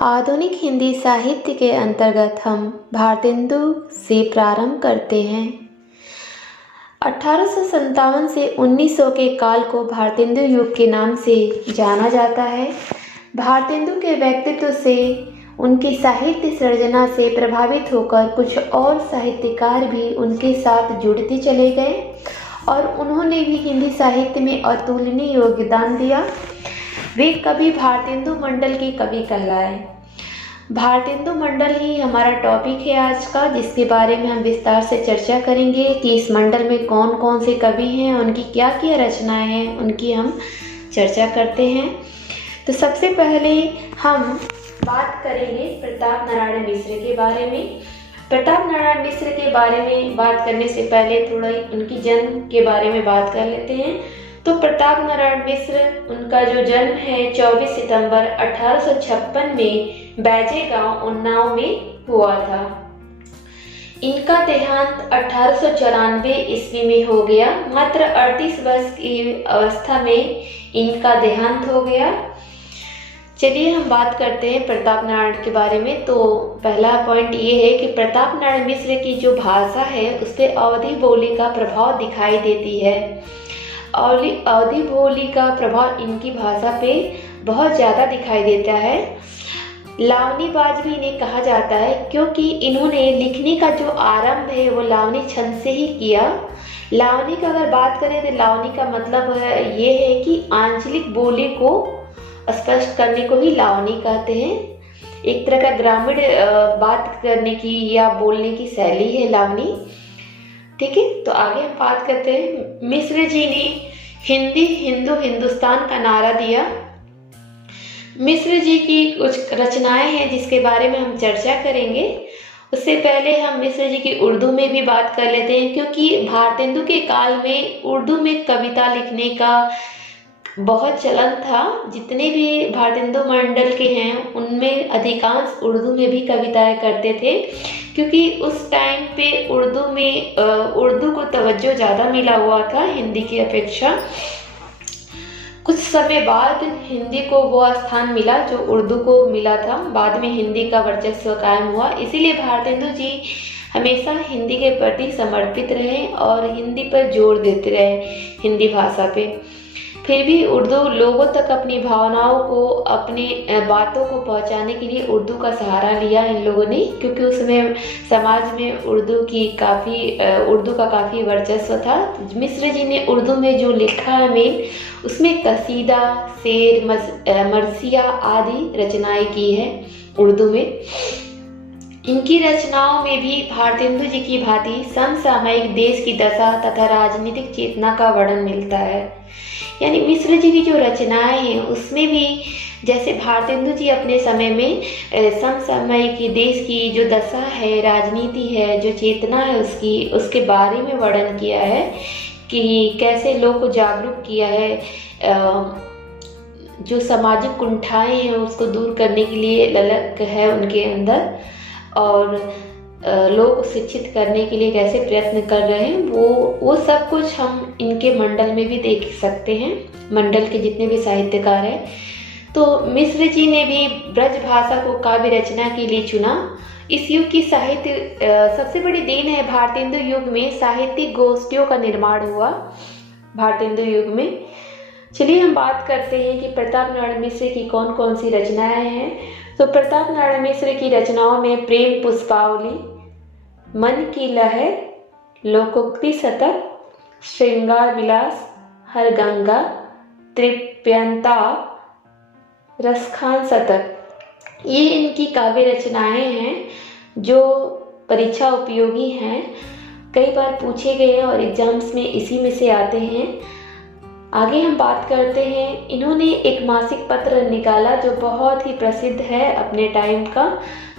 आधुनिक हिंदी साहित्य के अंतर्गत हम भारतेंदु से प्रारंभ करते हैं। 1857 से 1900 के काल को भारतेंदु युग के नाम से जाना जाता है। भारतेंदु के व्यक्तित्व से, उनकी साहित्य सर्जना से प्रभावित होकर कुछ और साहित्यकार भी उनके साथ जुड़ते चले गए और उन्होंने भी हिंदी साहित्य में अतुलनीय योगदान दिया। वे कवि भारतेंदु मंडल के कवि कहलाए। भारतेंदु मंडल ही हमारा टॉपिक है आज का, जिसके बारे में हम विस्तार से चर्चा करेंगे कि इस मंडल में कौन कौन से कवि हैं, उनकी क्या क्या रचनाएं हैं, उनकी हम चर्चा करते हैं। तो सबसे पहले हम बात करेंगे प्रताप नारायण मिश्र के बारे में। प्रताप नारायण मिश्र के बारे में बात करने से पहले थोड़ा उनकी जन्म के बारे में बात कर लेते हैं। तो प्रताप नारायण मिश्र, उनका जो जन्म है 24 सितंबर 1856 में बैजे गांव उन्नाव में हुआ था। इनका देहांत 1894 ईस्वी में हो गया। मात्र 38 वर्ष की अवस्था में इनका देहांत हो गया। चलिए हम बात करते हैं प्रताप नारायण के बारे में। तो पहला पॉइंट ये है कि प्रताप नारायण मिश्र की जो भाषा है उस पर अवधी बोली का प्रभाव दिखाई देती है। अवधी बोली का प्रभाव इनकी भाषा पे बहुत ज़्यादा दिखाई देता है। लावनीबाज भी इन्हें कहा जाता है, क्योंकि इन्होंने लिखने का जो आरंभ है वो लावनी छंद से ही किया। लावनी का अगर बात करें तो लावनी का मतलब ये है कि आंचलिक बोली को स्पष्ट करने को ही लावनी कहते हैं। एक तरह का ग्रामीण बात करने की या बोलने की शैली है लावनी। ठीक है, तो आगे हम बात करते हैं। मिश्र जी ने हिंदी हिंदू हिंदुस्तान का नारा दिया। मिश्र जी की कुछ रचनाएं हैं जिसके बारे में हम चर्चा करेंगे। उससे पहले हम मिश्र जी की उर्दू में भी बात कर लेते हैं, क्योंकि भारतेंदु के काल में उर्दू में कविता लिखने का बहुत चलन था। जितने भी भारतेंदु मंडल के हैं उनमें अधिकांश उर्दू में भी कविताएं करते थे, क्योंकि उस टाइम पे उर्दू को तवज्जो ज़्यादा मिला हुआ था हिंदी की अपेक्षा। कुछ समय बाद हिंदी को वो स्थान मिला जो उर्दू को मिला था। बाद में हिंदी का वर्चस्व कायम हुआ। इसीलिए भारतेंदु जी हमेशा हिंदी के प्रति समर्पित रहे और हिंदी पर जोर देते रहे, हिंदी भाषा पे। फिर भी उर्दू लोगों तक अपनी भावनाओं को, अपनी बातों को पहुंचाने के लिए उर्दू का सहारा लिया इन लोगों ने, क्योंकि उसमें समाज में उर्दू का काफ़ी वर्चस्व था। मिश्र जी ने उर्दू में जो लिखा है मेन, उसमें कसीदा, शेर, मरसिया आदि रचनाएं की है उर्दू में। इनकी रचनाओं में भी भारतेंदु जी की भांति समसामयिक देश की दशा तथा राजनीतिक चेतना का वर्णन मिलता है। यानी मिश्र जी की जो रचनाएं हैं उसमें भी, जैसे भारतेंदु जी अपने समय में समसामयिक देश की जो दशा है, राजनीति है, जो चेतना है उसके बारे में वर्णन किया है कि कैसे लोग को जागरूक किया है, जो सामाजिक कुंठाएं हैं उसको दूर करने के लिए ललक है उनके अंदर, और लोग को शिक्षित करने के लिए कैसे प्रयत्न कर रहे हैं, वो सब कुछ हम इनके मंडल में भी देख सकते हैं। मंडल के जितने भी साहित्यकार हैं, तो मिश्र जी ने भी ब्रज भाषा को काव्य रचना के लिए चुना। इस युग की साहित्य सबसे बड़ी देन है, भारतेंदु युग में साहित्यिक गोष्ठियों का निर्माण हुआ भारतेंदु युग में। चलिए हम बात करते हैं कि प्रताप नारायण मिश्र की कौन कौन सी रचनाएं हैं। तो प्रताप नारायण मिश्र की रचनाओं में प्रेम पुष्पावली, मन की लहर, लोकोक्ति शतक, श्रृंगार विलास, हर गंगा, तृप्यंता, रसखान शतक, ये इनकी काव्य रचनाएं हैं जो परीक्षा उपयोगी हैं, कई बार पूछे गए हैं और एग्जाम्स में इसी में से आते हैं। आगे हम बात करते हैं, इन्होंने एक मासिक पत्र निकाला जो बहुत ही प्रसिद्ध है अपने टाइम का,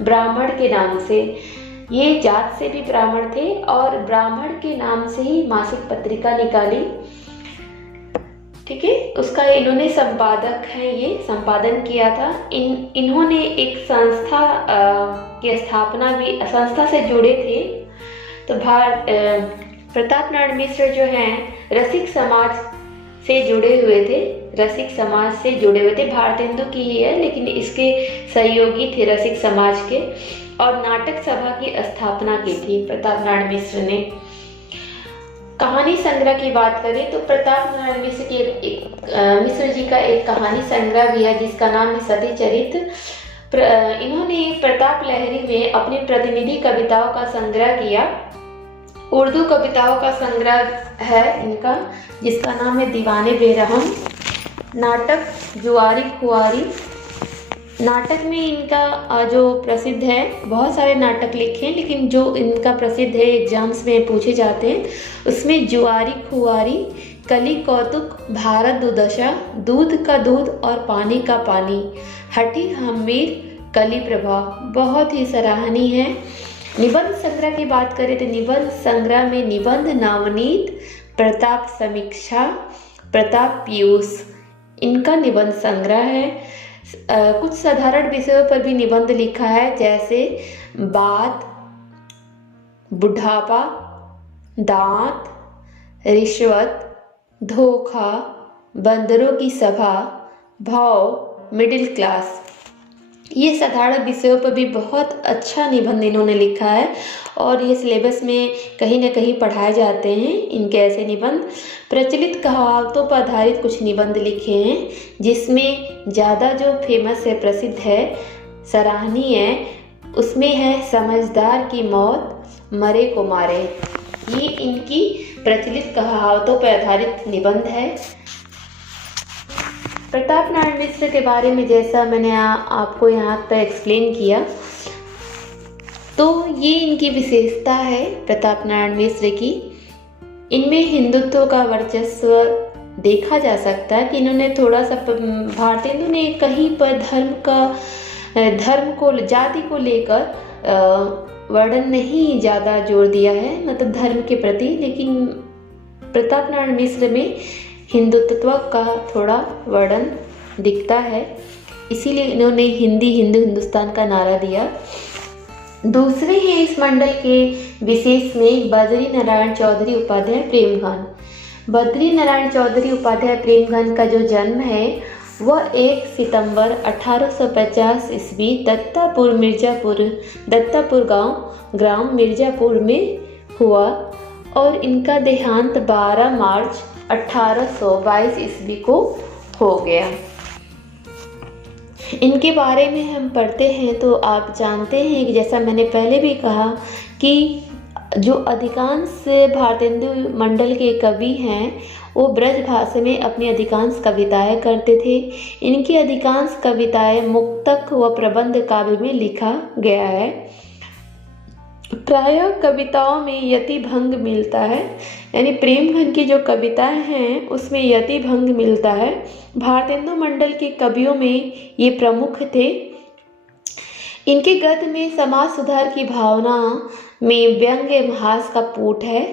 ब्राह्मण के नाम से। ये जात से भी ब्राह्मण थे और ब्राह्मण के नाम से ही मासिक पत्रिका निकाली। ठीक है, उसका इन्होंने संपादन किया था। इन्होंने एक संस्था की स्थापना भी, संस्था से जुड़े थे। तो प्रताप नारायण मिश्र जो हैं रसिक समाज से जुड़े हुए थे। रसिक समाज से जुड़े हुए थे। भारतेंदु की ही है, लेकिन इसके सहयोगी थे रसिक समाज के। और नाटक सभा की स्थापना की थी प्रताप नारायण मिश्र ने। कहानी संग्रह की बात करें तो प्रताप नारायण मिश्र जी का एक कहानी संग्रह भी है जिसका नाम है सती चरित्र। इन्होंने प्रताप लहरी में अपनी प्रतिनिधि कविताओं का संग्रह किया। उर्दू कविताओं का संग्रह है इनका, जिसका नाम है दीवाने बेरहम। नाटक जुआरी खुआरी, नाटक में इनका जो प्रसिद्ध है, बहुत सारे नाटक लिखे हैं, लेकिन जो इनका प्रसिद्ध है एग्जाम्स में पूछे जाते हैं, उसमें जुआरी खुआरी, कली कौतुक, भारत दुदशा, दूध का दूध और पानी का पानी, हठी हमीर, कली प्रभा, बहुत ही सराहनीय है। निबंध संग्रह की बात करें तो निबंध संग्रह में निबंध नवनीत, प्रताप समीक्षा, प्रताप पीयूष, इनका निबंध संग्रह है। कुछ साधारण विषयों पर भी निबंध लिखा है, जैसे बात, बुढ़ापा, दांत, रिश्वत, धोखा, बंदरों की सभा, भाव, मिडिल क्लास। ये साधारण विषयों पर भी बहुत अच्छा निबंध इन्होंने लिखा है और ये सिलेबस में कहीं ना कहीं पढ़ाए जाते हैं इनके ऐसे निबंध। प्रचलित कहावतों पर आधारित कुछ निबंध लिखे हैं, जिसमें ज़्यादा जो फेमस है, प्रसिद्ध है, सराहनीय है, उसमें है समझदार की मौत, मरे को मारे। ये इनकी प्रचलित कहावतों पर आधारित निबंध है। प्रताप नारायण मिश्र के बारे में जैसा मैंने आपको यहाँ पर एक्सप्लेन किया, तो ये इनकी विशेषता है प्रताप नारायण मिश्र की। इनमें हिंदुत्व का वर्चस्व देखा जा सकता है कि इन्होंने थोड़ा सा, भारतेंदु ने कहीं पर धर्म को, जाति को लेकर वर्णन नहीं ज़्यादा जोर दिया है, मतलब धर्म के प्रति, लेकिन प्रताप नारायण मिश्र में हिंदुत्व का थोड़ा वर्णन दिखता है। इसीलिए इन्होंने हिंदी हिंदू हिंदुस्तान का नारा दिया। दूसरे हैं इस मंडल के विशेष में बद्री नारायण चौधरी उपाध्याय प्रेमघन। बद्री नारायण चौधरी उपाध्याय प्रेमघन का जो जन्म है वह 1 सितंबर 1850 ईस्वी दत्तापुर ग्राम मिर्जापुर में हुआ और इनका देहांत 12 मार्च 1822 ईस्वी को हो गया। इनके बारे में हम पढ़ते हैं तो आप जानते हैं कि जैसा मैंने पहले भी कहा कि जो अधिकांश भारतेंदु मंडल के कवि हैं वो ब्रज भाषा में अपनी अधिकांश कविताएं करते थे। इनकी अधिकांश कविताएं मुक्तक व प्रबंध काव्य में लिखा गया है। प्रायः कविताओं में यति भंग मिलता है, यानी प्रेमघन की जो कविताएं हैं उसमें यति भंग मिलता है। भारतेंदु मंडल के कवियों में ये प्रमुख थे। इनके गद्य में समाज सुधार की भावना में व्यंग्य एवं हास का पूट है।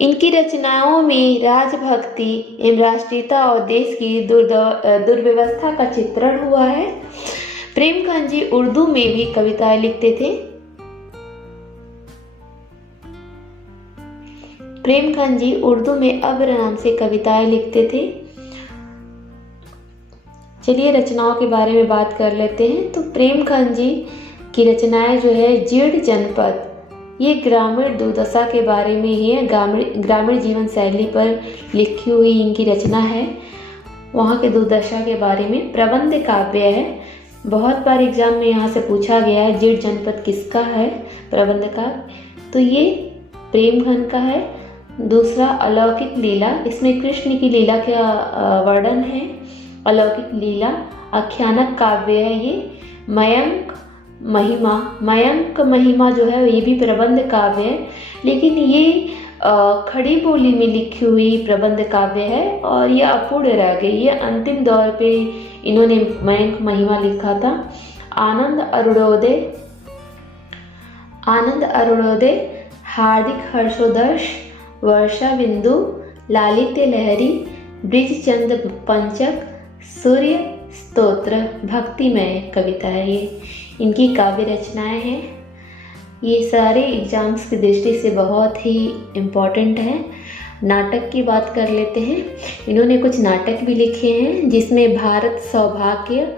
इनकी रचनाओं में राजभक्ति एवं राष्ट्रीयता और देश की दुर्व्यवस्था का चित्रण हुआ है। प्रेमघन जी उर्दू में भी कविताएं लिखते थे। प्रेमघन जी उर्दू में अब्र नाम से कविताएं लिखते थे। चलिए रचनाओं के बारे में बात कर लेते हैं। तो प्रेमघन जी की रचनाएं जो है जीर्ण जनपद, ये ग्रामीण दुर्दशा के बारे में ही है, ग्रामीण जीवन शैली पर लिखी हुई इनकी रचना है, वहाँ के दुर्दशा के बारे में। प्रबंध काव्य है, बहुत बार एग्जाम में यहाँ से पूछा गया है जीर्ण जनपद किसका है प्रबंध काव्य, तो ये प्रेमघन का है। दूसरा अलौकिक लीला, इसमें कृष्ण की लीला का वर्णन है। अलौकिक लीला आख्यानक काव्य है ये। मयंक महिमा जो है ये भी प्रबंध काव्य है, लेकिन ये खड़ी बोली में लिखी हुई प्रबंध काव्य है और ये अपूर्ण रह गई। ये अंतिम दौर पे इन्होंने मयंक महिमा लिखा था। आनंद अरुणोदय, हार्दिक हर्षोदर्श, वर्षा बिंदु, लालित्य लहरी, ब्रिजचंद पंचक, सूर्य स्तोत्र, भक्तिमय कविता है ये। इनकी काव्य रचनाएं हैं। ये सारे एग्जाम्स की दृष्टि से बहुत ही इम्पोर्टेंट हैं नाटक की बात कर लेते हैं। इन्होंने कुछ नाटक भी लिखे हैं जिसमें भारत सौभाग्य,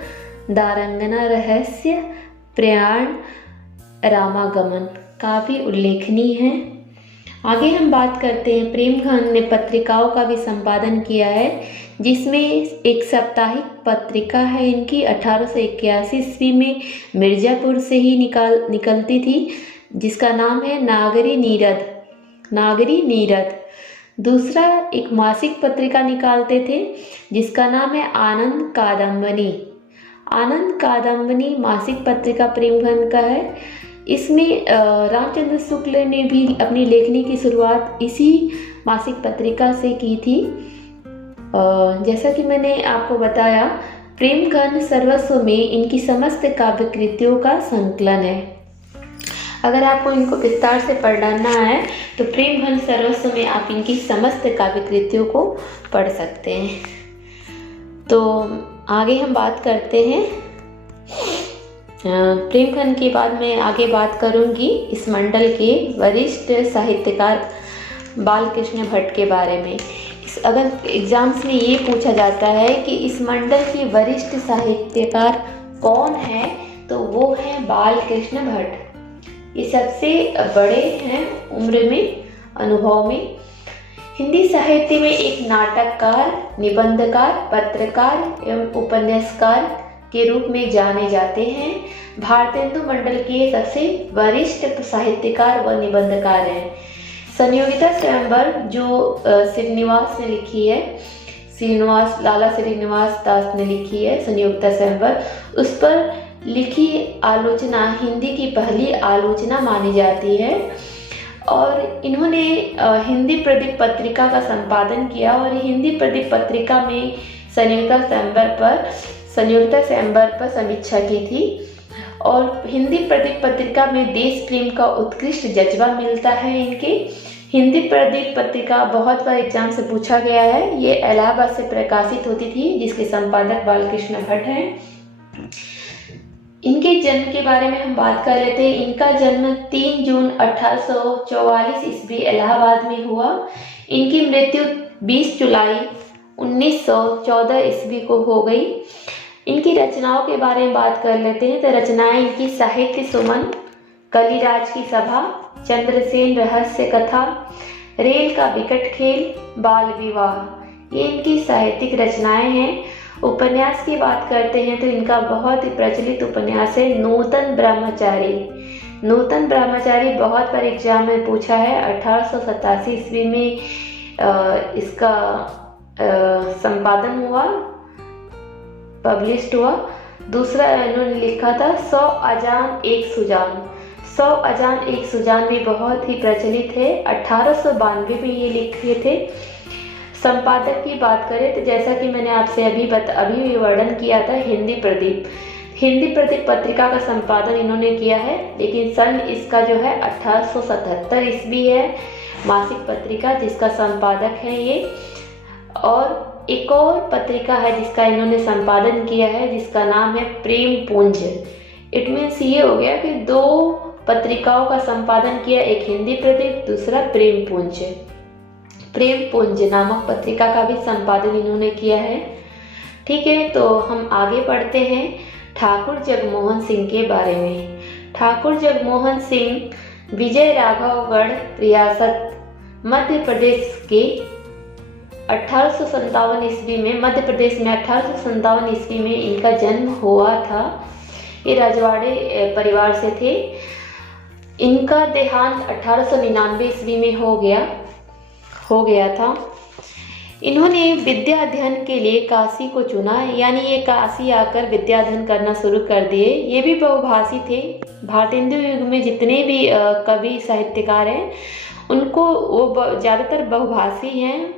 दारंगना रहस्य, प्रयाण, रामागमन काफ़ी उल्लेखनीय हैं। आगे हम बात करते हैं, प्रेमघन ने पत्रिकाओं का भी संपादन किया है जिसमें एक साप्ताहिक पत्रिका है इनकी 1881 ईस्वी में मिर्ज़ापुर से ही निकलती थी जिसका नाम है नागरी नीरद। दूसरा एक मासिक पत्रिका निकालते थे जिसका नाम है आनंद कादम्बनी मासिक पत्रिका प्रेमघन का है। इसमें रामचंद्र शुक्ल ने भी अपनी लेखनी की शुरुआत इसी मासिक पत्रिका से की थी। जैसा कि मैंने आपको बताया, प्रेमघन सर्वस्व में इनकी समस्त काव्य कृतियों का संकलन है। अगर आपको इनको विस्तार से पढ़ना है तो प्रेमघन सर्वस्व में आप इनकी समस्त काव्य कृतियों को पढ़ सकते हैं। तो आगे हम बात करते हैं, प्रेमघन के बाद मैं आगे बात करूंगी इस मंडल के वरिष्ठ साहित्यकार बालकृष्ण भट्ट के बारे में। अगर एग्जाम्स में ये पूछा जाता है कि इस मंडल के वरिष्ठ साहित्यकार कौन है तो वो है बालकृष्ण भट्ट। ये सबसे बड़े हैं उम्र में, अनुभव में। हिंदी साहित्य में एक नाटककार, निबंधकार, पत्रकार एवं उपन्यासकार के रूप में जाने जाते हैं। भारतेंदु मंडल के सबसे वरिष्ठ साहित्यकार व निबंधकार हैं। संयोगिता स्वयंवर जो श्रीनिवास ने लिखी है, लाला श्रीनिवास दास ने लिखी है संयोगिता स्वयंवर, उस पर लिखी आलोचना हिंदी की पहली आलोचना मानी जाती है। और इन्होंने हिंदी प्रदीप पत्रिका का संपादन किया और हिंदी प्रदीप पत्रिका में संयोगिता स्वयंवर पर समीक्षा की थी। और हिंदी प्रदीप पत्रिका में देश प्रेम का उत्कृष्ट जज्बा मिलता है इनके। हिंदी प्रदीप पत्रिका बहुत बार एग्जाम से पूछा गया है। ये इलाहाबाद से प्रकाशित होती थी जिसके संपादक बालकृष्ण भट्ट हैं। इनके जन्म के बारे में हम बात कर लेते हैं। इनका जन्म 3 जून 1844 ईस्वी इलाहाबाद में हुआ। इनकी मृत्यु 20 जुलाई 1914 ईस्वी को हो गई। इनकी रचनाओं के बारे में बात कर लेते हैं तो रचनाएं इनकी साहित्य सुमन, कलिराज की सभा, चंद्रसेन रहस्य कथा, रेल का विकट खेल, बाल विवाह, ये इनकी साहित्यिक रचनाएं हैं। उपन्यास की बात करते हैं तो इनका बहुत ही प्रचलित उपन्यास है नूतन ब्रह्मचारी बहुत बार एग्जाम में पूछा है। 1887 ईस्वी में इसका संपादन हुआ, पब्लिश्ड हुआ। दूसरा इन्होंने लिखा था 100 अजान एक सुजान भी बहुत ही प्रचलित है। 1892 में ये लिखे थे। संपादक की बात करें तो जैसा कि मैंने आपसे अभी वर्णन किया था, हिंदी प्रदीप पत्रिका का संपादन इन्होंने किया है। लेकिन सन इसका जो है 1877 ईस्वी है, मासिक पत्रिका जिसका संपादक है ये। और एक और पत्रिका है जिसका इन्होंने संपादन किया है जिसका नाम है प्रेम पुंज। इट मीन्स ये हो गया कि 2 पत्रिकाओं का संपादन किया, एक हिंदी प्रदीप, दूसरा प्रेम पुंज नामक पत्रिका का भी संपादन इन्होंने किया है। ठीक है, तो हम आगे बढ़ते हैं ठाकुर जगमोहन सिंह के बारे में। ठाकुर जगमोहन सिंह विजय राघवगढ़ रियासत मध्य प्रदेश के 1857 ईस्वी में, मध्य प्रदेश में 1857 ईस्वी में इनका जन्म हुआ था। ये रजवाड़े परिवार से थे। इनका देहांत 1899 ईस्वी में हो गया था। इन्होंने विद्या अध्ययन के लिए काशी को चुना, यानी ये काशी आकर विद्या अध्ययन करना शुरू कर दिए। ये भी बहुभाषी थे। भारतेंदु युग में जितने भी कवि साहित्यकार हैं उनको वो ज़्यादातर बहुभाषी हैं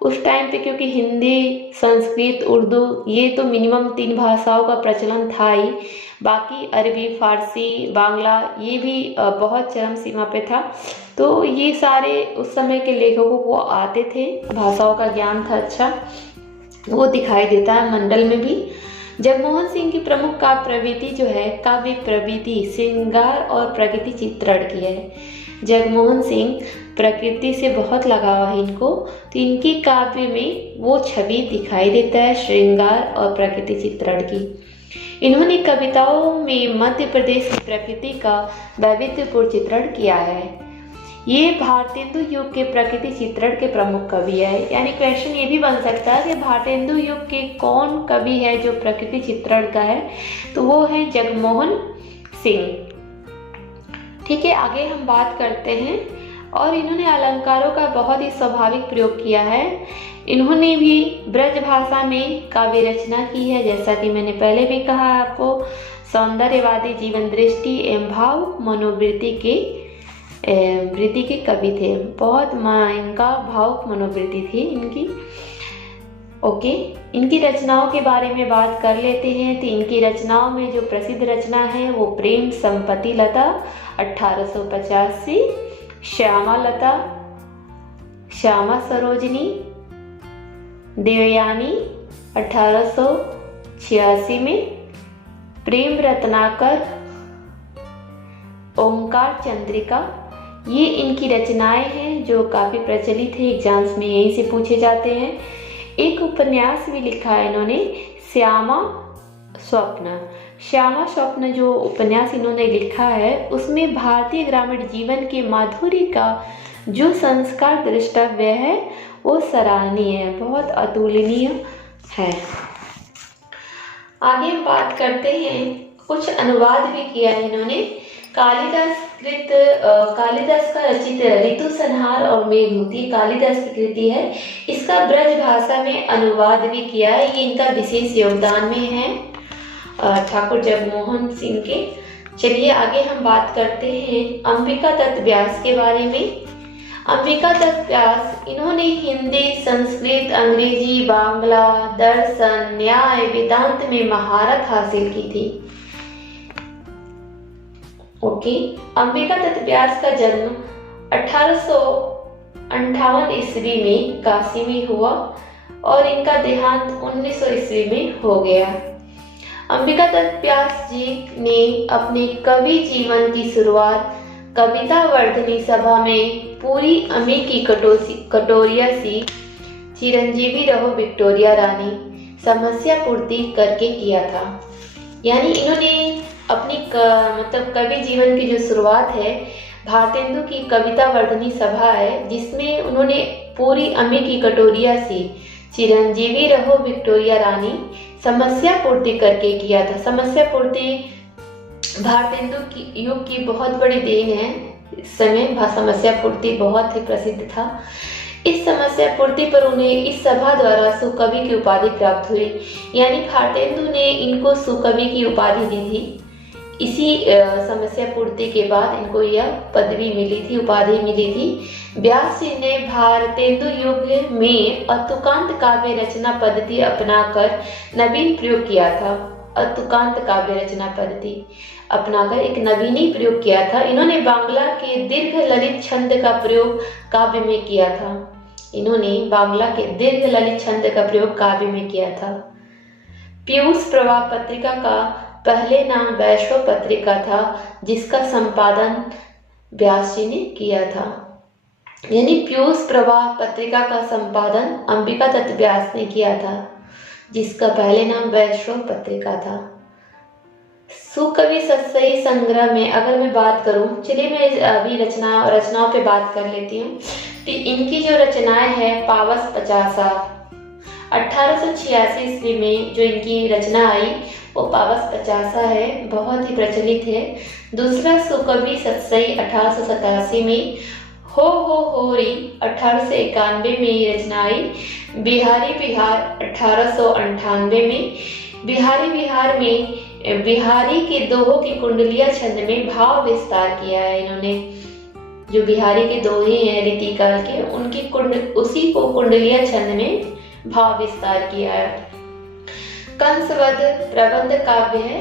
उस टाइम पे, क्योंकि हिंदी, संस्कृत, उर्दू ये तो मिनिमम 3 भाषाओं का प्रचलन था ही। बाकी अरबी, फारसी, बांग्ला ये भी बहुत चरम सीमा पे था। तो ये सारे उस समय के लेखकों को आते थे, भाषाओं का ज्ञान था अच्छा, वो दिखाई देता है मंडल में भी। जगमोहन सिंह की प्रमुख काव्य प्रवृत्ति जो है, काव्य प्रवृत्ति श्रृंगार और प्रगति चित्रण की है। जगमोहन सिंह प्रकृति से बहुत लगाव है इनको, तो इनकी काव्य में वो छवि दिखाई देता है श्रृंगार और प्रकृति चित्रण की। इन्होंने कविताओं में मध्य प्रदेश की प्रकृति का वैविध्यपूर्ण चित्रण किया है। ये भारतेंदु युग के प्रकृति चित्रण के प्रमुख कवि है। यानी क्वेश्चन ये भी बन सकता है कि भारतेंदु युग के कौन कवि है जो प्रकृति चित्रण का है, तो वो है जगमोहन सिंह। ठीक है, आगे हम बात करते हैं। और इन्होंने अलंकारों का बहुत ही स्वाभाविक प्रयोग किया है। इन्होंने भी ब्रज भाषा में काव्य रचना की है, जैसा कि मैंने पहले भी कहा आपको। सौंदर्यवादी जीवन दृष्टि एवं भाव मनोवृत्ति के कवि थे। बहुत इनका भावुक मनोवृत्ति थी इनकी। ओके, इनकी रचनाओं के बारे में बात कर लेते हैं। तो इनकी रचनाओं में जो प्रसिद्ध रचना है वो प्रेम संपत्ति लता 1885, श्यामा लता, श्यामा सरोजनी, देवयानी 1886 में, प्रेम रत्नाकर, ओंकार चंद्रिका, ये इनकी रचनाएं हैं जो काफ़ी प्रचलित है, एग्जाम्स में यहीं से पूछे जाते हैं। एक उपन्यास भी लिखा है इन्होंने, श्यामा स्वप्न। श्यामा स्वप्न जो उपन्यास इन्होंने लिखा है उसमें भारतीय ग्रामीण जीवन के माधुर्य का जो संस्कार द्रष्टव्य है वो सराहनीय है, बहुत अतुलनीय है। आगे हम बात करते हैं, कुछ अनुवाद भी किया है इन्होंने। कालिदास का रचित ऋतु संहार और मेघदूती कालिदास की कृति है। इसका ब्रज भाषा में अनुवाद भी किया है, ये इनका विशेष योगदान में है ठाकुर जगमोहन सिंह के। चलिए आगे हम बात करते हैं अंबिका दत्त व्यास के बारे में। अंबिका दत्त व्यास इन्होंने हिंदी, संस्कृत, अंग्रेजी, बांग्ला, दर्शन, न्याय, वेदांत में महारत हासिल की थी। ओके, अंबिका दत्त व्यास का जन्म 1858 ईस्वी में काशी में हुआ और इनका देहांत 1900 ईस्वी में हो गया। अंबिका दत्त व्यास जी ने अपने कवि जीवन की शुरुआत कविता वर्धनी सभा में पूरी अमी की कटोरिया सी चिरंजीवी रहो विक्टोरिया रानी समस्या पूर्ति करके किया था। यानी इन्होंने अपनी मतलब कवि जीवन की जो शुरुआत है भारतेंदु की कविता वर्धनी सभा है, जिसमें उन्होंने पूरी अमी की कटोरिया सी चिरंजीवी रहो विक्टोरिया रानी समस्या पूर्ति करके किया था। समस्या पूर्ति भारतेंदु की युग की बहुत बड़ी देन है। इस समय समस्या पूर्ति बहुत ही प्रसिद्ध था। इस समस्या पूर्ति पर उन्हें इस सभा द्वारा सुकवि की उपाधि प्राप्त हुई। यानी भारतेंदु ने इनको सुकवि की उपाधि दी थी। इसी समस्या पूर्ति के बाद इनको यह पदवी मिली थी, उपाधि मिली थी। व्यास जी ने भारतेंदु युग में अतुकांत काव्य रचना पद्धति अपनाकर नवीन प्रयोग किया था। अतुकांत काव्य रचना पद्धति अपनाकर एक नवीनी प्रयोग किया था। इन्होंने बांग्ला के दीर्घ ललित छंद का प्रयोग काव्य में किया था। इन्होंने बांग्ला के दीर्घ ललित छंद का प्रयोग काव्य में किया था। पीयूष प्रवाह पत्रिका का पहले नाम वैश्व पत्रिका था, जिसका संपादन व्यास जी ने किया था। यानी पीयूष प्रवाह पत्रिका का संपादन अंबिका दत्त व्यास ने किया था, जिसका पहले नाम वैश्व पत्रिका था। सुकवि सत्सई संग्रह में अगर मैं बात करूं, चलिए मैं अभी रचनाओं पे बात कर लेती हूँ। तो इनकी जो रचनाएं हैं पावस पचासा 1886 ईस्वी में जो इनकी रचना आई वो पावस पचासा है, बहुत ही प्रचलित है। दूसरा सुकवि सत्सई 1887 में, हो री 1891 में ये रचना आई। बिहारी बिहार 1898 में, बिहारी बिहार में बिहारी के दोहों की कुंडलिया छंद में भाव विस्तार किया है इन्होंने। जो बिहारी के दोहे हैं रीतिकाल के, उनकी उसी को कुंडलिया छंद में भाव विस्तार किया है। कंसवध प्रबंध काव्य है।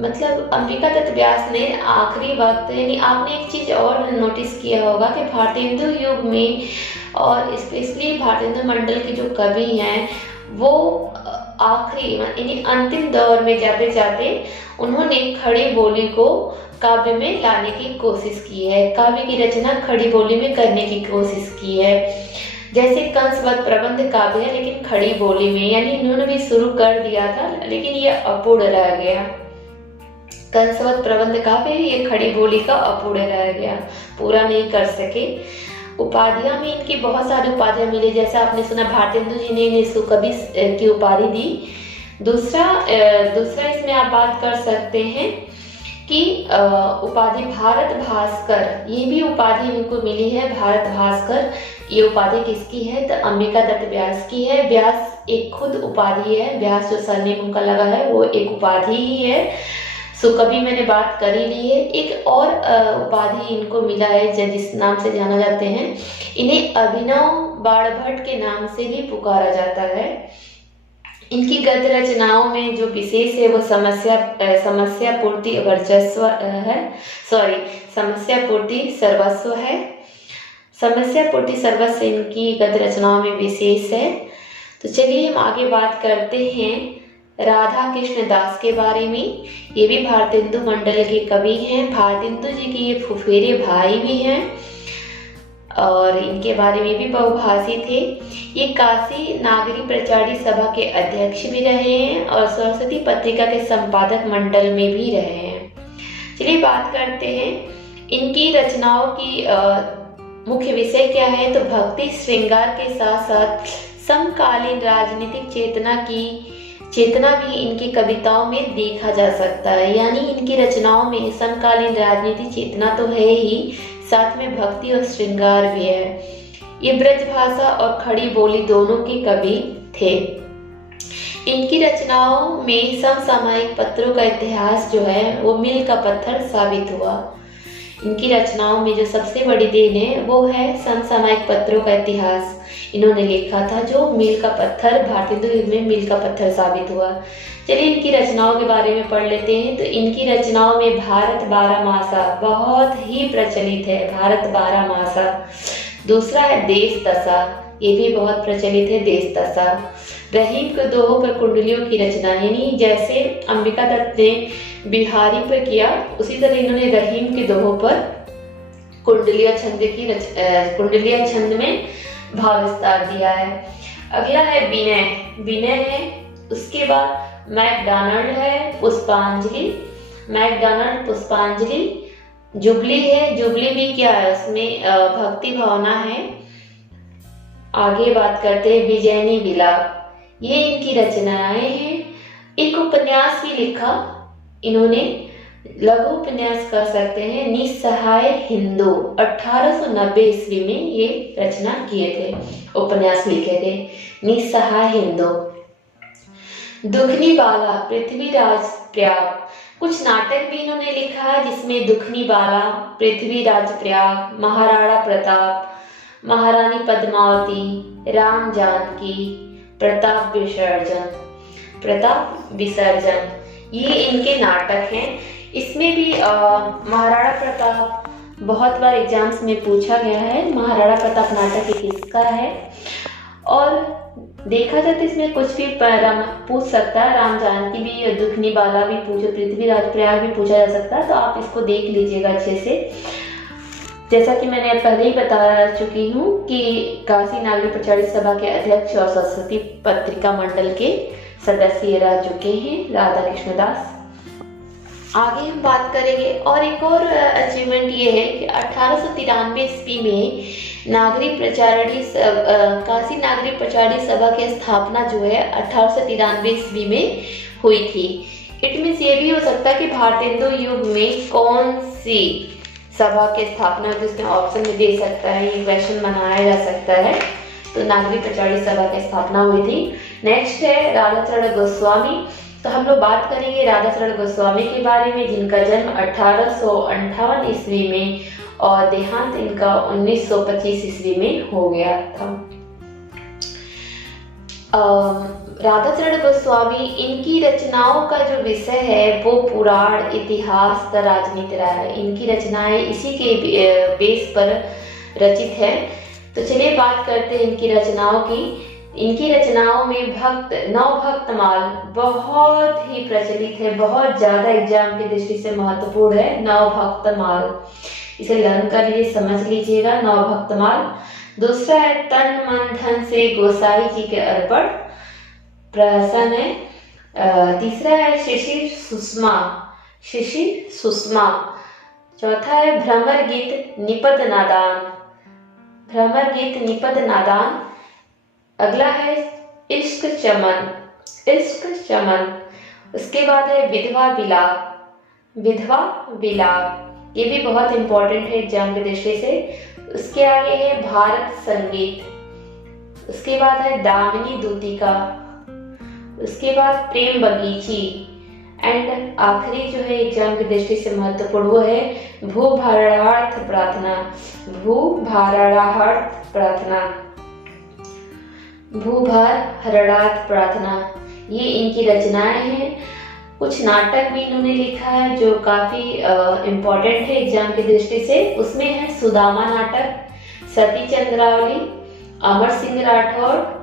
मतलब अंबिका दत्त व्यास ने आखिरी वक्त, यानी आपने एक चीज और नोटिस किया होगा कि भारतेंदु युग में और स्पेशली भारतेंदु मंडल के जो कवि हैं वो आखिरी यानी अंतिम दौर में जाते जाते उन्होंने खड़ी बोली को काव्य में लाने की कोशिश की है। काव्य की रचना खड़ी बोली में करने की कोशिश की है। जैसे कंसवध प्रबंध काव्य है लेकिन खड़ी बोली में, यानी इन्होंने भी शुरू कर दिया था लेकिन ये अपूर्ण रह गया। कंसवध प्रबंध काव्य ये खड़ी बोली का अपूर्ण रह गया, पूरा नहीं कर सके। उपाधियां में इनकी बहुत सारी उपाधियां मिली, जैसे आपने सुना भारतेंदु जी ने इन्हें सुकवि की उपाधि दी। दूसरा इसमें आप बात कर सकते हैं कि उपाधि भारत भास्कर, ये भी उपाधि इनको मिली है भारत भास्कर। ये उपाधि किसकी है? तो अंबिका दत्त व्यास की है। व्यास एक खुद उपाधि है, व्यास जो सरनेम उनका लगा है वो एक उपाधि ही है। सुकवि मैंने बात कर ही ली है। एक और उपाधि इनको मिला है जिस नाम से जाना जाते हैं, इन्हें अभिनव बाणभट्ट के नाम से भी पुकारा जाता है। इनकी गद्य रचनाओं में जो विशेष है वो समस्या पूर्ति वर्चस्व है, समस्या पूर्ति सर्वस्व है। समस्या पूर्ति सर्वस्व इनकी गद्य रचनाओं में विशेष है। तो चलिए हम आगे बात करते हैं राधा कृष्ण दास के बारे में। ये भी भारतेंदु मंडल के कवि हैं। भारतेंदु जी के ये फुफेरे भाई भी हैं और इनके बारे में भी बहुभाषी थे। ये काशी नागरी प्रचारी सभा के अध्यक्ष भी रहे हैं और सरस्वती पत्रिका के संपादक मंडल में भी रहे हैं। चलिए बात करते हैं इनकी रचनाओं की मुख्य विषय क्या है। तो भक्ति श्रृंगार के साथ साथ समकालीन राजनीतिक चेतना भी इनकी कविताओं में देखा जा सकता है। यानी इनकी रचनाओं में समकालीन राजनीतिक चेतना तो है ही, साथ में भक्ति और श्रृंगार भी है। ये ब्रज भाषा और खड़ी बोली दोनों के कवि थे। इनकी रचनाओं में समसामयिक पत्रों का इतिहास जो है वो मील का पत्थर साबित हुआ। इनकी रचनाओं में जो सबसे बड़ी देन है वो है समसामयिक पत्रों का इतिहास। इन्होंने लिखा था जो मील का पत्थर, भारतेंदु युग में मील का पत्थर साबित हुआ। चलिए इनकी रचनाओं के बारे में पढ़ लेते हैं। तो इनकी रचनाओं में भारत बारहमासा बहुत ही प्रचलित है, भारत बारहमासा। दूसरा है देश दशा, ये भी बहुत प्रचलित है, देश दशा। रहीम के दोहों पर कुंडलियों की रचना, यानी जैसे अंबिका दत्त ने बिहारी पर किया उसी तरह इन्होंने रहीम के दोहों पर कुंडलिया छंद में भाव विस्तार दिया है। अगला है विनय है। उसके बाद मैकडॉनल्ड है, पुष्पांजलि। जुबली है, जुबली भी क्या है, उसमें भक्ति भावना है। आगे बात करते हैं विजयनी विलाप, ये इनकी रचनाएं हैं। एक उपन्यास भी लिखा इन्होंने, लघु उपन्यास कर सकते हैं, निस्सहाय हिंदू। 1890 ईस्वी में ये रचना किए थे, उपन्यास लिखे थे, निस्सहाय हिंदू। दुखनी बाला, पृथ्वीराज प्रयाग, कुछ नाटक भी इन्होंने लिखा है जिसमें दुखनी बाला, पृथ्वीराज प्रयाग, महाराणा प्रताप, महारानी पद्मावती, राम जानकी, प्रताप विसर्जन, ये इनके नाटक हैं। इसमें भी महाराणा प्रताप बहुत बार एग्जाम्स में पूछा गया है, महाराणा प्रताप नाटक एक किसका है। और देखा जाए तो इसमें कुछ भी पूछ सकता है, राम जानकी भी, दुखनी बाला भी पूछो, पृथ्वीराज प्रयाग भी पूछा जा सकता है, तो आप इसको देख लीजिएगा अच्छे से। जैसा कि मैंने पहले ही बता चुकी हूँ कि काशी नागरी प्रचारी सभा के अध्यक्ष और सरस्वती पत्रिका मंडल के सदस्य रह चुके हैं राधा कृष्ण दास। आगे हम बात करेंगे और एक और अचीवमेंट ये है कि 1893 ईस्वी में काशी नागरी प्रचारी सभा की स्थापना जो है 1893 ईस्वी में हुई थी। इट मीन्स ये भी हो सकता है कि भारतेंदु युग में कौन सी सभा की स्थापना, तो इसमें ऑप्शन में दे सकता है, ये क्वेश्चन बनाया जा सकता है। तो नागरी प्रचारी सभा की स्थापना हुई थी। नेक्स्ट है राधाचरण गोस्वामी। तो हम लोग बात करेंगे राधाचरण गोस्वामी के बारे में, जिनका जन्म 1858 ईस्वी में और देहांत इनका 1925 ईस्वी में हो गया था। राधाचरण गोस्वामी, इनकी रचनाओं का जो विषय है वो पुराण, इतिहास तथा राजनीति रहा है। इनकी रचनाएं इसी के बेस पर रचित है। तो चलिए बात करते हैं इनकी रचनाओं की। इनकी रचनाओं में नव भक्तमाल बहुत ही प्रचलित है, बहुत ज्यादा एग्जाम की दृष्टि से महत्वपूर्ण है नव भक्तमाल, इसे लर्न कर लीजिए, समझ लीजिएगा नव भक्तमाल। दूसरा है तन मन धन से गोसाई जी के अर्पण, प्रहसन है। तीसरा है शिशिर सुषमा, शिशिर सुषमा। चौथा है भ्रमर गीत निपद नादान, भ्रमर गीत निपद नादान। अगला है इश्क चमन, इश्क चमन। उसके बाद है विधवा विलाप, विधवा विलाप, ये भी बहुत इंपॉर्टेंट है एग्जाम की दृष्टि से। उसके आगे है भारत संगीत, उसके बाद है दामिनी दूतिका, उसके बाद प्रेम बगीची, एंड आखिरी जो है एग्जाम की दृष्टि से महत्वपूर्ण वो है भूभारणार्थ प्रार्थना, भूभारणार्थ प्रार्थना, भूभारणार्थ प्रार्थना। ये इनकी रचनाएं हैं। कुछ नाटक भी इन्होंने लिखा है जो काफी इम्पोर्टेंट है एग्जाम की दृष्टि से। उसमें है सुदामा नाटक, सती चंद्रावली, अमर सिंह राठौर,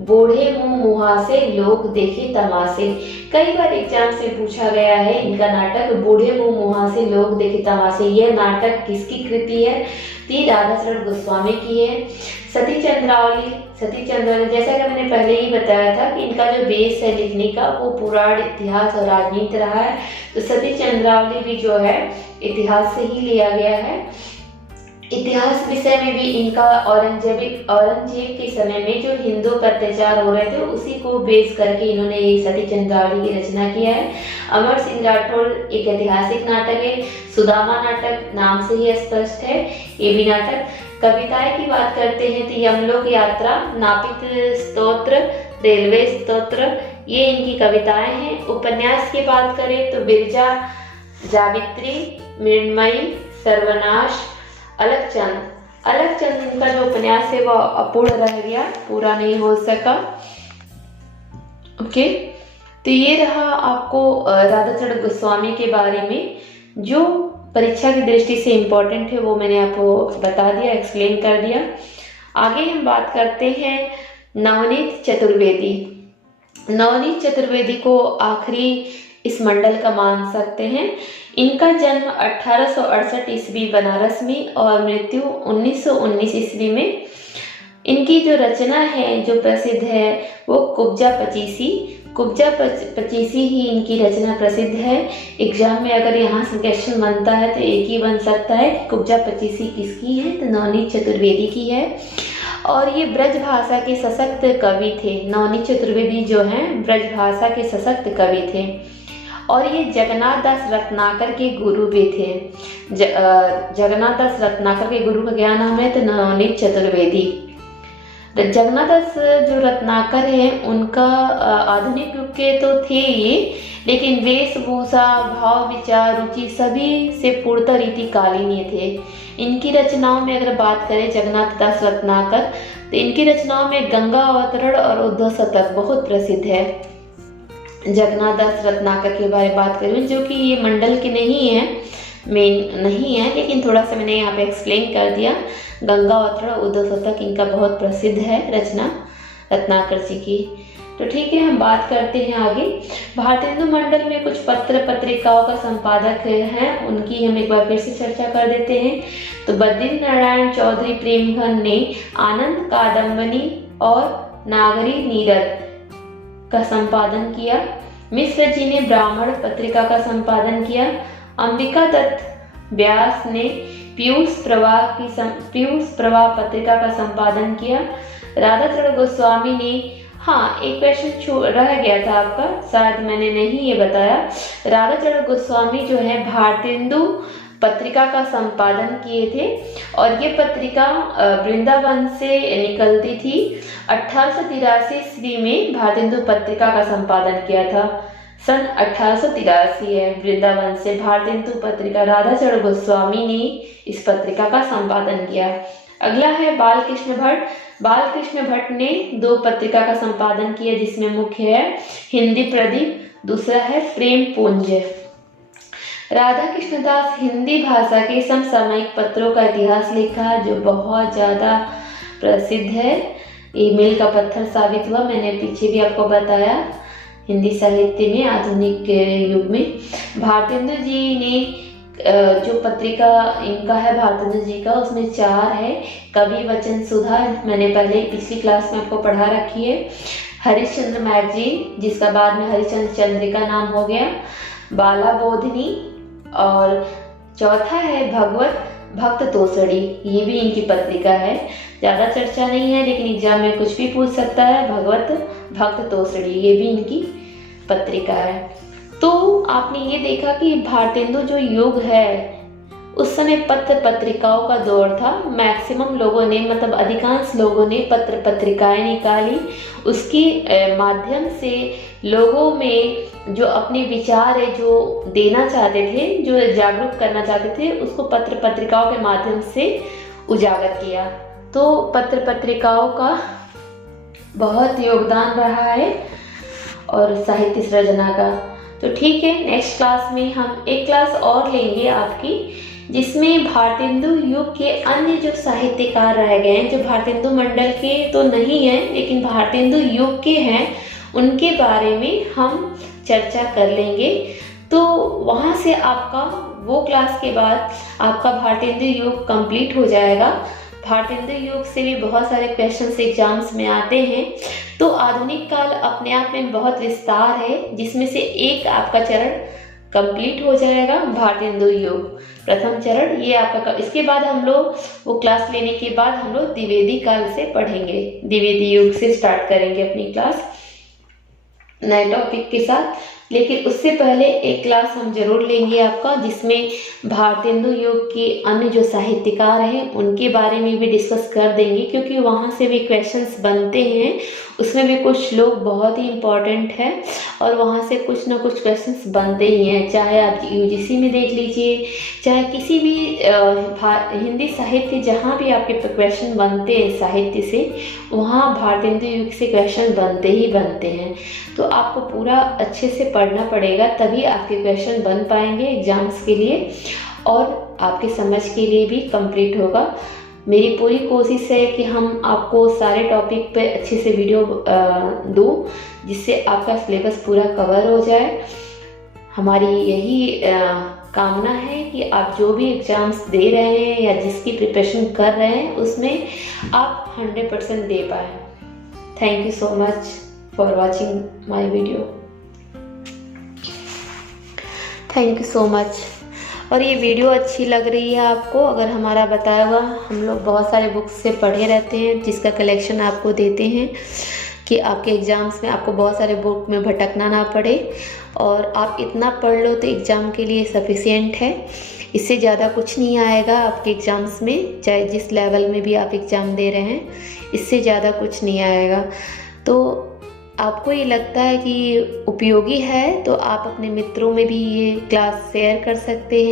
बूढ़े मुंह मुहासे लोग देखे तमाशे। कई बार एग्जाम से पूछा गया है इनका नाटक बूढ़े मुंह मुहासे लोग देखे तमाशे। यह नाटक किसकी कृति है? ती राधाचरण गोस्वामी की है। सती चंद्रावली, सती चंद्रावली जैसा कि मैंने पहले ही बताया था कि इनका जो बेस है लिखने का वो पुराण, इतिहास और राजनीति रहा है, तो सती चंद्रावली भी जो है इतिहास से ही लिया गया है। इतिहास विषय में भी इनका औरंगजेब के समय में जो हिंदू पर अत्याचार हो रहे थे उसी को बेस करके इन्होंने ये सती चंद्रावली की रचना किया है। अमर सिंह राठौर एक ऐतिहासिक नाटक है। सुदामा नाटक नाम से ही स्पष्ट है ये भी नाटक। कविताएं की बात करते हैं तो यमलोक यात्रा, नापित स्तोत्र, रेलवे स्तोत्र, ये इनकी कविताएं हैं। उपन्यास की बात करें तो बिरजा, जावित्री, मृण्मयी, सर्वनाश, अलगचंद इनका जो उपन्यास है वो अपूर्ण रह गया, पूरा नहीं हो सका। ओके, तो ये रहा आपको राधाचरण गोस्वामी के बारे में जो परीक्षा की दृष्टि से इम्पोर्टेंट है, वो मैंने आपको बता दिया, एक्सप्लेन कर दिया। आगे हम बात करते हैं नवनीत चतुर्वेदी। नवनीत चतुर्वेदी को आखिरी इस मंडल का मान सकते हैं। इनका जन्म 1868 ईस्वी बनारस में और मृत्यु 1919 ईस्वी में। इनकी जो रचना है जो प्रसिद्ध है वो कुब्जा पचीसी, कुब्जा पचीसी ही इनकी रचना प्रसिद्ध है। एग्जाम में अगर यहाँ से क्वेश्चन बनता है तो एक ही बन सकता है कुब्जा पचीसी किसकी है, तो नवनीत चतुर्वेदी की है। और ये ब्रज भाषा के सशक्त कवि थे। नवनीत चतुर्वेदी जो हैं ब्रज भाषा के सशक्त कवि थे और ये जगन्नाथ दास रत्नाकर के गुरु भी थे। जगन्नाथ दास रत्नाकर के गुरु का क्या नाम है, तो नवनीत चतुर्वेदी। जगन्नाथ दास जो रत्नाकर है उनका आधुनिक युग के तो थे ये, लेकिन वेशभूषा, भाव, विचार, रुचि सभी से पूर्णतः रीतिकालीन थे। इनकी रचनाओं में अगर बात करें जगन्नाथ दास रत्नाकर, तो इनकी रचनाओं में गंगा अवतरण और उद्धव शतक बहुत प्रसिद्ध है। जगन्नाथ दास रत्नाकर के बारे में बात करें जो कि ये मंडल के नहीं है, मेन नहीं है, लेकिन थोड़ा सा मैंने यहाँ पे एक्सप्लेन कर दिया। गंगा अवतरण, उद्धव शतक इनका बहुत प्रसिद्ध है रचना रत्नाकर जी की। तो ठीक है, हम बात करते हैं आगे। भारतेंदु मंडल में कुछ पत्र पत्रिकाओं का संपादक हैं, उनकी हम एक बार फिर से चर्चा कर देते हैं। तो बद्री नारायण चौधरी प्रेमघन ने आनंद कादम्बनी और नागरी नीरद का संपादन किया। मिश्र जी ने ब्राह्मण पत्रिका का संपादन किया। अंबिका दत्त व्यास ने पीयूष प्रवाह पत्रिका का संपादन किया। राधाचरण गोस्वामी ने, हाँ एक क्वेश्चन रह गया था आपका, शायद मैंने नहीं ये बताया। राधाचरण गोस्वामी जो है भारतेंदु पत्रिका का संपादन किए थे और ये पत्रिका वृंदावन से निकलती थी। 1883 ईस्वी में भारतेंदु पत्रिका का संपादन किया था। सन 1883 है, वृंदावन से भारतेंदु पत्रिका, राधाचरण गोस्वामी ने इस पत्रिका का संपादन किया। अगला है बालकृष्ण भट्ट। बालकृष्ण भट्ट ने 2 पत्रिका का संपादन किया जिसमें मुख्य है हिंदी प्रदीप, दूसरा है प्रेम पुंज। राधा कृष्ण दास हिंदी भाषा के समसामयिक पत्रों का इतिहास लिखा जो बहुत ज़्यादा प्रसिद्ध है। ये मील का पत्थर साबित हुआ। मैंने पीछे भी आपको बताया हिंदी साहित्य में आधुनिक युग में भारतेंदु जी ने जो पत्रिका इनका है भारतेंदु जी का, उसमें 4 है। कवि वचन सुधा, मैंने पहले पिछली क्लास में आपको पढ़ा रखी है। हरिश्चंद्र मैगजीन, जिसका बाद में हरिश्चंद्र चंद्रिका नाम हो गया। बाला बोधिनी, और चौथा है भगवत भक्त तोसड़ी, ये भी इनकी पत्रिका है। ज़्यादा चर्चा नहीं है लेकिन एग्जाम में कुछ भी पूछ सकता है। भगवत भक्त तोसड़ी, ये भी इनकी पत्रिका है। तो आपने ये देखा कि भारतेंदु जो युग है उस समय पत्र पत्रिकाओं का दौर था। मैक्सिमम लोगों ने, मतलब अधिकांश लोगों ने पत्र पत्रिकाएं निकाली। उसके माध्यम से लोगों में जो अपने विचार है जो देना चाहते थे, जो जागरूक करना चाहते थे, उसको पत्र पत्रिकाओं के माध्यम से उजागर किया। तो पत्र पत्रिकाओं का बहुत योगदान रहा है और साहित्य सृजना का। तो ठीक है, नेक्स्ट क्लास में हम एक क्लास और लेंगे आपकी, जिसमें भारतेंदु युग के अन्य जो साहित्यकार रह गए हैं, जो भारतेंदु मंडल के तो नहीं हैं लेकिन भारतेंदु युग के हैं, उनके बारे में हम चर्चा कर लेंगे। तो वहाँ से आपका वो क्लास के बाद आपका भारतेंदु युग कंप्लीट हो जाएगा। भारतेंदु युग से भी बहुत सारे क्वेश्चंस एग्जाम्स में आते हैं। तो आधुनिक काल अपने आप में बहुत विस्तार है, जिसमें से एक आपका चरण कंप्लीट हो जाएगा भारतेंदु युग, प्रथम चरण ये आपका। इसके बाद हम लोग वो क्लास लेने के बाद हम लोग द्विवेदी काल से पढ़ेंगे, द्विवेदी युग से स्टार्ट करेंगे अपनी क्लास नए टॉपिक के साथ। लेकिन उससे पहले एक क्लास हम जरूर लेंगे आपका, जिसमें भारतेंदु युग के अन्य जो साहित्यकार हैं उनके बारे में भी डिस्कस कर देंगे, क्योंकि वहाँ से भी क्वेश्चंस बनते हैं। उसमें भी कुछ लोग बहुत ही इम्पोर्टेंट है और वहाँ से कुछ ना कुछ क्वेश्चंस बनते ही हैं। चाहे आप यूजीसी में देख लीजिए, चाहे किसी भी हिंदी साहित्य, जहाँ भी आपके क्वेश्चन बनते हैं साहित्य से, वहाँ भारतेंदु युग से क्वेश्चन बनते ही बनते हैं। तो आपको पूरा अच्छे से पढ़ना पड़ेगा, तभी आपके क्वेश्चन बन पाएंगे एग्जाम्स के लिए और आपके समझ के लिए भी कंप्लीट होगा। मेरी पूरी कोशिश है कि हम आपको सारे टॉपिक पे अच्छे से वीडियो दूँ, जिससे आपका सिलेबस पूरा कवर हो जाए। हमारी यही कामना है कि आप जो भी एग्ज़ाम्स दे रहे हैं या जिसकी प्रिपरेशन कर रहे हैं उसमें आप 100% दे पाएँ। Thank you so much for watching my video. Thank you so much. और ये वीडियो अच्छी लग रही है आपको, अगर हमारा बताया हुआ, हम लोग बहुत सारे बुक्स से पढ़े रहते हैं जिसका कलेक्शन आपको देते हैं कि आपके एग्ज़ाम्स में आपको बहुत सारे बुक में भटकना ना पड़े और आप इतना पढ़ लो तो एग्ज़ाम के लिए सफिशिएंट है। इससे ज़्यादा कुछ नहीं आएगा आपके एग्ज़ाम्स में, चाहे जिस लेवल में भी आप एग्ज़ाम दे रहे हैं, इससे ज़्यादा कुछ नहीं आएगा। तो आपको ये लगता है कि उपयोगी है तो आप अपने मित्रों में भी ये क्लास शेयर कर सकते हैं।